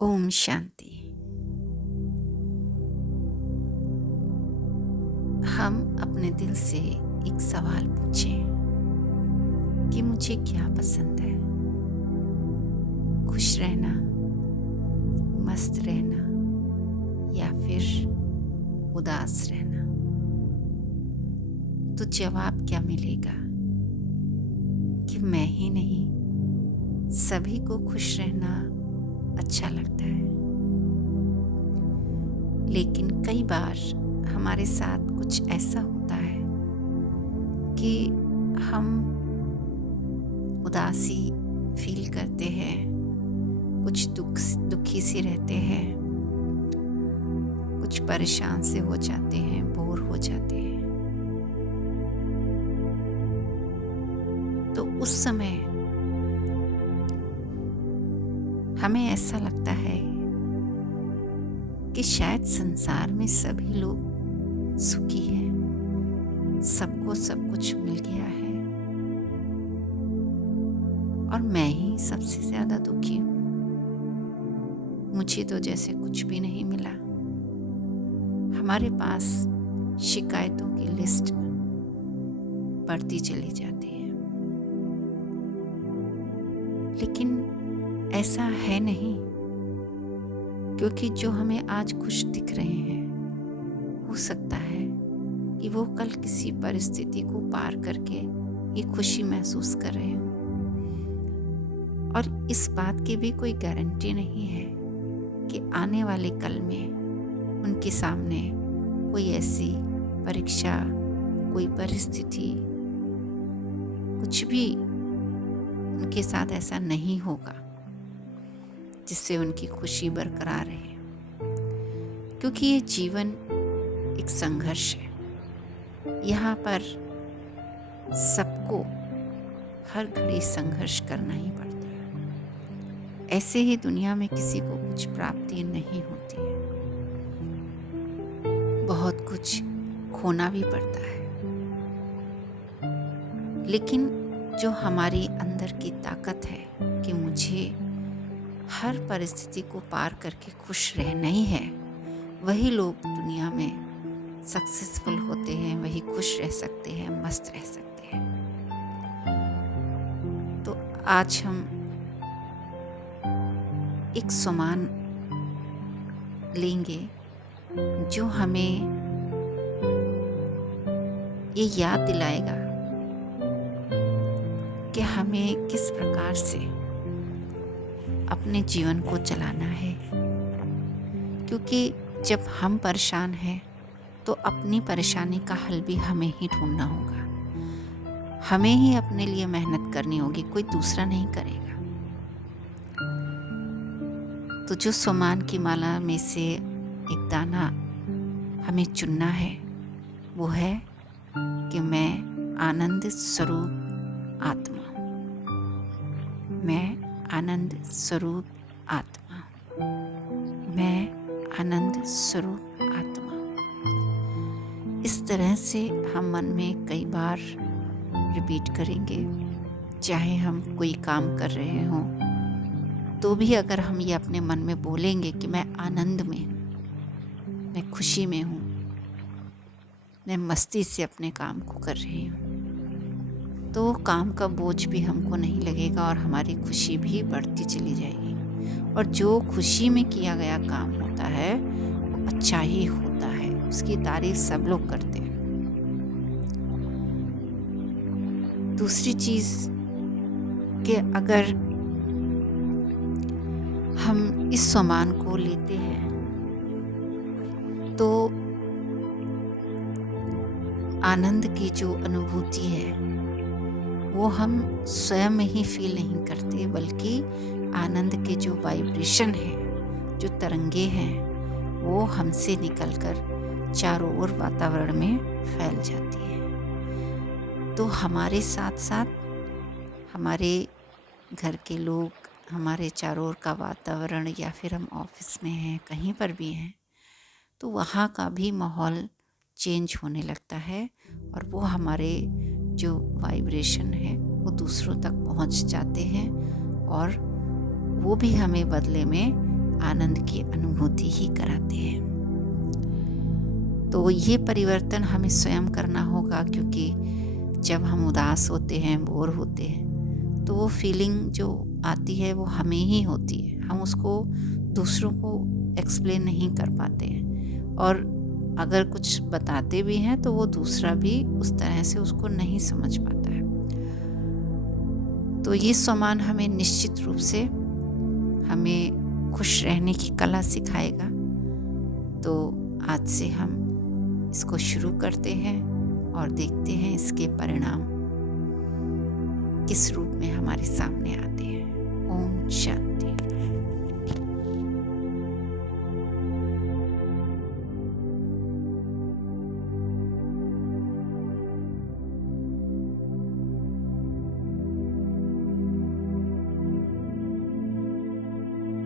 ओम शांति। हम अपने दिल से एक सवाल पूछें कि मुझे क्या पसंद है। खुश रहना, मस्त रहना या फिर उदास रहना। तो जवाब क्या मिलेगा कि मैं ही नहीं, सभी को खुश रहना अच्छा लगता है। लेकिन कई बार हमारे साथ कुछ ऐसा होता है कि हम उदासी फील करते हैं, कुछ दुखी से रहते हैं, कुछ परेशान से हो जाते हैं, बोर हो जाते हैं। तो उस समय हमें ऐसा लगता है कि शायद संसार में सभी लोग सुखी हैं, सबको सब कुछ मिल गया है और मैं ही सबसे ज्यादा दुखी हूँ। मुझे तो जैसे कुछ भी नहीं मिला। हमारे पास शिकायतों की लिस्ट बढ़ती चली जाती है। लेकिन ऐसा है नहीं, क्योंकि जो हमें आज खुश दिख रहे हैं, हो सकता है कि वो कल किसी परिस्थिति को पार करके ये खुशी महसूस कर रहे हों। और इस बात की भी कोई गारंटी नहीं है कि आने वाले कल में उनके सामने कोई ऐसी परीक्षा, कोई परिस्थिति, कुछ भी उनके साथ ऐसा नहीं होगा जिससे उनकी खुशी बरकरार रहे। क्योंकि ये जीवन एक संघर्ष है। यहाँ पर सबको हर घड़ी संघर्ष करना ही पड़ता है। ऐसे ही दुनिया में किसी को कुछ प्राप्ति नहीं होती है, बहुत कुछ खोना भी पड़ता है। लेकिन जो हमारी अंदर की ताकत है कि मुझे हर परिस्थिति को पार करके खुश रहना ही है, वही लोग दुनिया में सक्सेसफुल होते हैं, वही खुश रह सकते हैं, मस्त रह सकते हैं। तो आज हम एक सम्मान लेंगे जो हमें ये याद दिलाएगा कि हमें किस प्रकार से अपने जीवन को चलाना है। क्योंकि जब हम परेशान हैं तो अपनी परेशानी का हल भी हमें ही ढूंढना होगा, हमें ही अपने लिए मेहनत करनी होगी, कोई दूसरा नहीं करेगा। तो जो सम्मान की माला में से एक दाना हमें चुनना है वो है कि मैं आनंद स्वरूप आत्मा हूँ। मैं आनंद स्वरूप आत्मा हूँ। मैं आनंद स्वरूप आत्मा हूँ। इस तरह से हम मन में कई बार रिपीट करेंगे। चाहे हम कोई काम कर रहे हों तो भी अगर हम ये अपने मन में बोलेंगे कि मैं आनंद में हूँ, मैं खुशी में हूँ, मैं मस्ती से अपने काम को कर रही हूँ, तो काम का बोझ भी हमको नहीं लगेगा और हमारी खुशी भी बढ़ती चली जाएगी। और जो खुशी में किया गया काम होता है वो अच्छा ही होता है, उसकी तारीफ सब लोग करते हैं। दूसरी चीज़ कि अगर हम इस सम्मान को लेते हैं तो आनंद की जो अनुभूति है वो हम स्वयं ही फील नहीं करते, बल्कि आनंद के जो वाइब्रेशन है, जो तरंगे हैं, वो हमसे निकलकर चारों ओर वातावरण में फैल जाती है। तो हमारे साथ साथ हमारे घर के लोग, हमारे चारों ओर का वातावरण, या फिर हम ऑफिस में हैं, कहीं पर भी हैं, तो वहाँ का भी माहौल चेंज होने लगता है और वो हमारे जो वाइब्रेशन है वो दूसरों तक पहुँच जाते हैं और वो भी हमें बदले में आनंद की अनुभूति ही कराते हैं। तो ये परिवर्तन हमें स्वयं करना होगा, क्योंकि जब हम उदास होते हैं, बोर होते हैं, तो वो फीलिंग जो आती है वो हमें ही होती है। हम उसको दूसरों को एक्सप्लेन नहीं कर पाते हैं, और अगर कुछ बताते भी हैं तो वो दूसरा भी उस तरह से उसको नहीं समझ पाता है। तो ये सम्मान हमें निश्चित रूप से हमें खुश रहने की कला सिखाएगा। तो आज से हम इसको शुरू करते हैं और देखते हैं इसके परिणाम किस रूप में हमारे सामने आते हैं। ओम शांति।